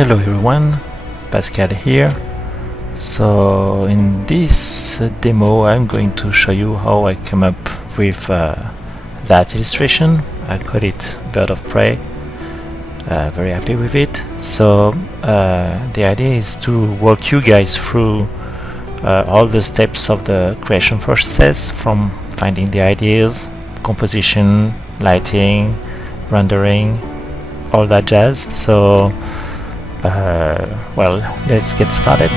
Hello everyone, Pascal here. So in this demo I'm going to show you how I came up with that illustration. I call it Bird of Prey. Very happy with it. So the idea is to walk you guys through all the steps of the creation process, from finding the ideas, composition, lighting, rendering, all that jazz. So well, let's get started.